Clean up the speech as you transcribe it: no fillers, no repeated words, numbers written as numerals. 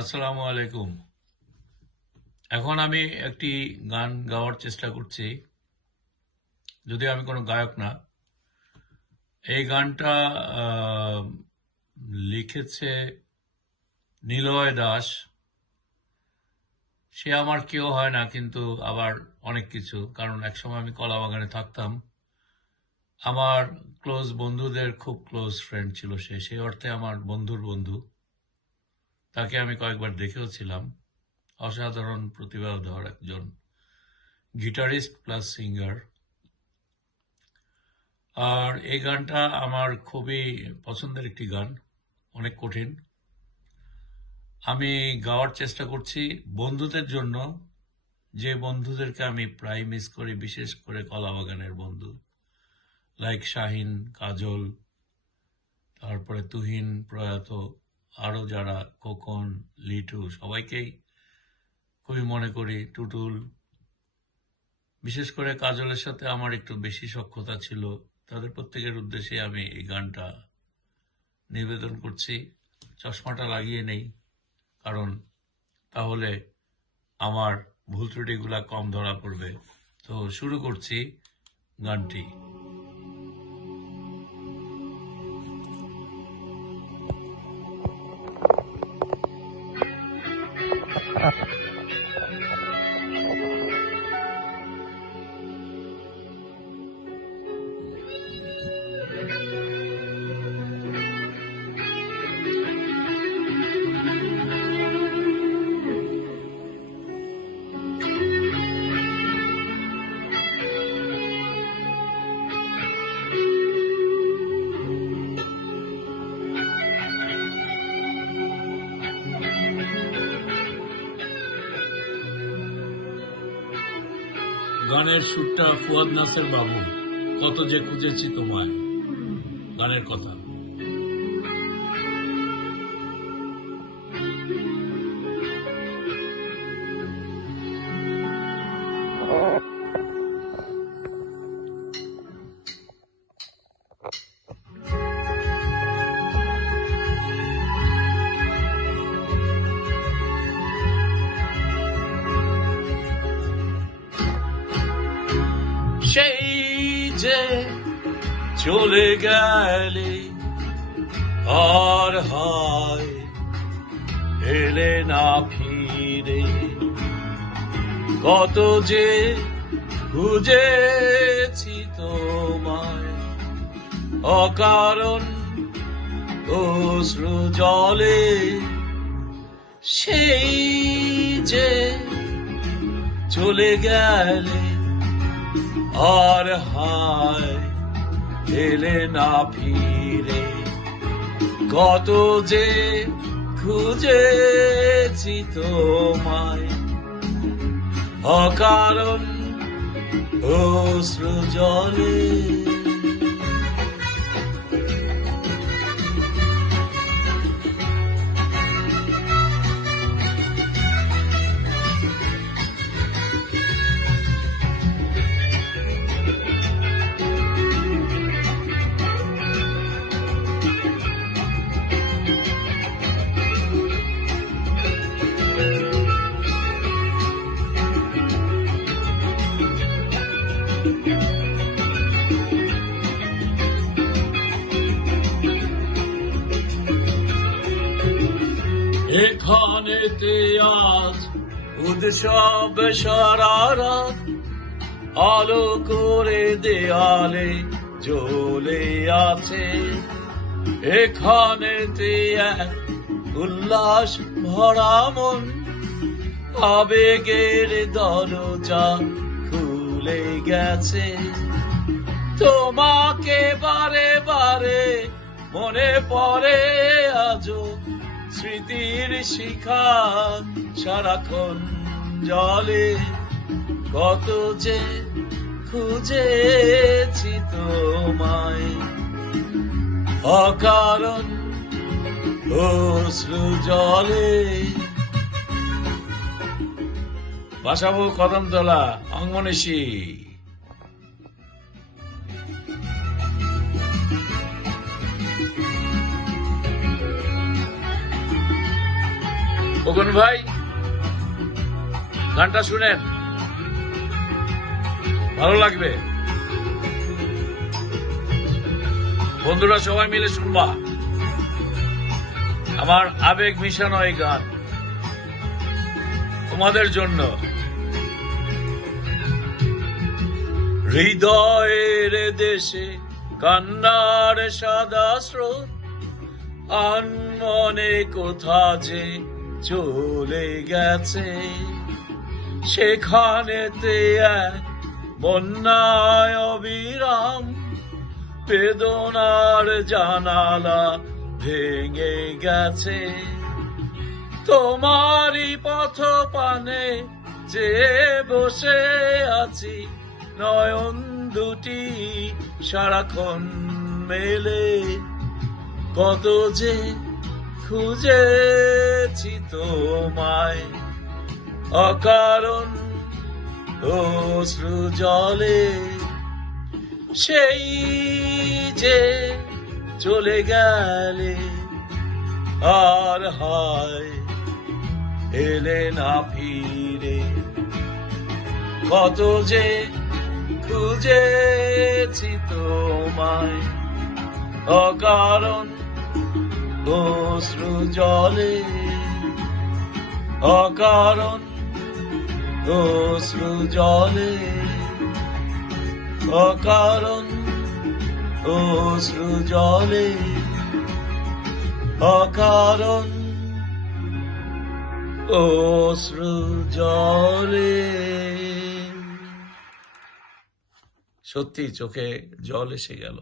আসসালামু আলাইকুম। এখন আমি একটি গান গাওয়ার চেষ্টা করছি, যদিও আমি কোনো গায়ক না। এই গানটা আহ, লিখেছে নিলয় দাস। সে আমার কেউ হয় না, কিন্তু আবার অনেক কিছু, কারণ একসময় আমি কলা বাগানে থাকতাম। আমার ক্লোজ বন্ধুদের খুব ক্লোজ ফ্রেন্ড ছিল সে, সেই অর্থে আমার বন্ধুর বন্ধু। তাকে আমি কয়েকবার দেখেও ছিলাম। অসাধারণ প্রতিভাধর একজন গিটারিস্ট প্লাস সিঙ্গার। আর এই গানটা আমার খুবই পছন্দের একটি গান, অনেক কঠিন। আমি গাওয়ার চেষ্টা করছি বন্ধুদের জন্য, যে বন্ধুদেরকে আমি প্রায় মিস করি, বিশেষ করে কলাবাগানের বন্ধু, লাইক শাহিন, কাজল, তারপরে তুহিন প্রয়াত, আরো যারা, খোকন, লিটু, সবাইকেই খুবই মনে করি, টুটুল। বিশেষ করে কাজলের সাথে আমার একটু বেশি সখ্যতা ছিল। তাদের প্রত্যেকের উদ্দেশ্যে আমি এই গানটা নিবেদন করছি। চশমাটা লাগিয়ে নেই, কারণ তাহলে আমার ভুল ত্রুটিগুলা কম ধরা পড়বে। তো শুরু করছি গানটি। গানের সুরটা ফুয়াদ নাসের বাবু। কত যে খুঁজেছি তোমায়, গানের কথা। সেই যে চলে গেলে আর হয় এলে না ফিরে, কত যে খুঁজেছি তোমায়, অকারণ অশ্রু জলে। সেই যে চলে গেলে আর হায় এলে না ফিরে, কত যে খুঁজেছি তোমায়, অকারণ অশ্রু জলে। এখানেতে আজ উৎসব সারারাত, আলো করে দেয়ালে জ্বলে আছে। এখানেতে এক উল্লাস ভরা মন, আবেগের দরজা খুলে গেছে। তোমাকে বারে বারে মনে পড়ে আজও, স্মৃতির শিখা সারাক্ষণ জলে, কত যে খুঁজেছি তোমায়, অকারণ অশ্রু জলে। বাসাবো কদমতলা, অঙ্গনেশী। খোকন ভাই, গানটা শুনেন, ভালো লাগবে। বন্ধুরা সবাই মিলে শুনবা। আমার আবেগ মিশানো এই গান তোমাদের জন্য। হৃদয়ের দেশে কান্নার সাদা স্রোত, আনমনে কোথা যে চলে গেছে, সেখানেতে এক বন্যায় অবিরাম বেদনার জানালা ভেঙে গেছে। তোমারই পথ পানে যে বসে আছি, নয়ন দুটি সারাক্ষণ মেলে, কত যে খুঁজেছি তোমায়, অকারণ অশ্রু জলে, সেই যে চলে গেলে আর হায় এলে না ফিরে, কত যে খুঁজেছি তোমায়, অকারণ অশ্রু জলে, অকারণ অশ্রু জলে, অকারণ অশ্রু জলে, অকারণ অশ্রু জলে। সত্যি চোখে জল এসে গেল।